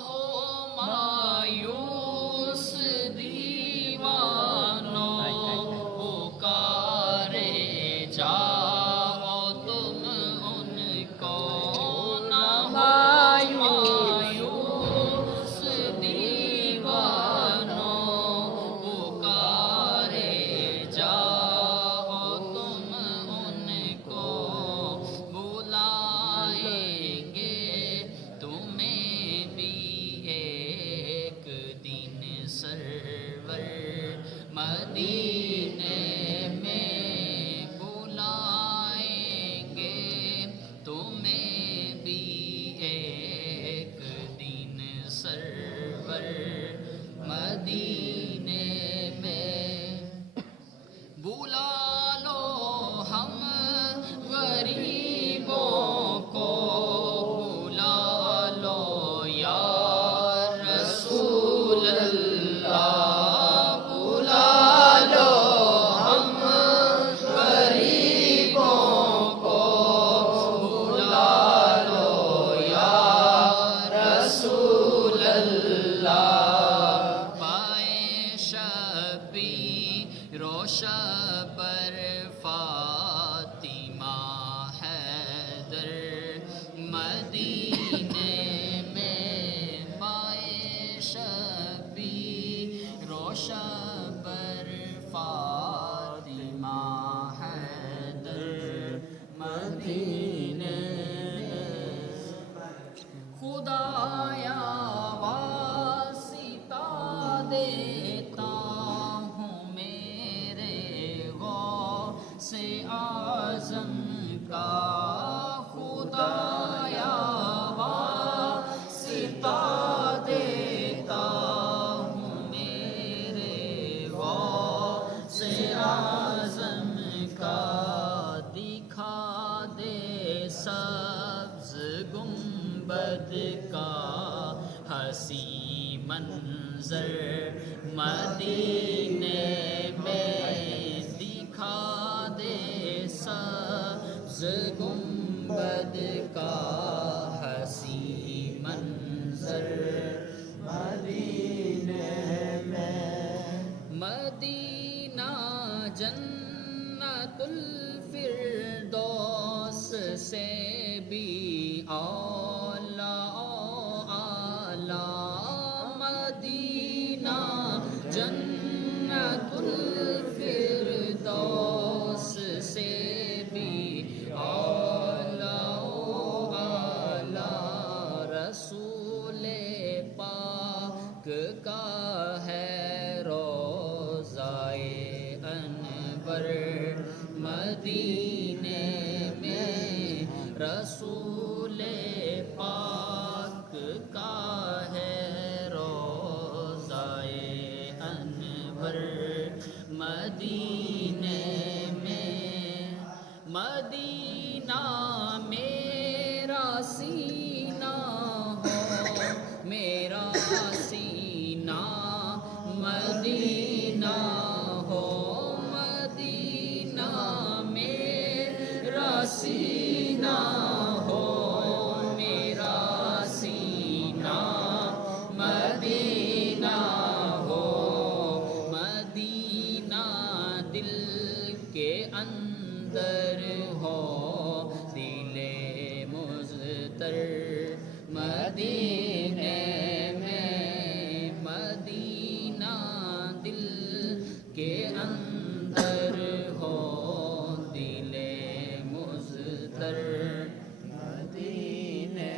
ہو مایوس دیوانوں پکارے جاؤ تم ان کو نہ ہو مایوس دیوانوں پکارے جاؤ تم ان کو بلائیں گے تمہیں بھی ایک دن سرور مدینے میں بلائیں گے تمہیں بھی ایک دن سرور مدینے میں بلا لو ہم غریبوں کو بلا لو یا رسول اللہ بلا لو ہم غریبوں کو بلا لو یا رسول اللہ پائے شبیر و شبر فاطمہ حیدر مدینے میں پائے شبیر و شبر فاطمہ حیدر مدینے میں خدایا واسطہ دیتا ہوں میرے غوث اعظم کا خدایا واسطہ دیتا ہوں میرے غوث اعظم کا دکھا دے سبز گنبد کا حسی منظر مدینے میں دکھا دے سبز گنبد کا حسی منظر مدینے میں مدینہ جنت الفردوس سے بھی مدینہ جنت الفردوس سے بھی اعلیٰ رسول پاک کا ہے روضہ انور مدینے میں رسول پاک کا ہے روضہ انور مدینے میں مدینہ میرا سینہ ہو میرا سینہ مدینہ ہو مدینہ میرا سینہ ہو میرا سینہ مدینہ ہو مدینہ دل کے اندر ہو دل مضطر مدینے میں مدینہ دل کے اندر ہو دل مضطر مدینے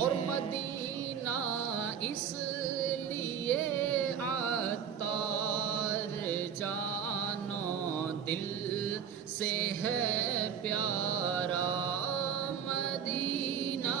اور مدینہ اس لیے عطار جانو دل سے ہے پیارا مدینہ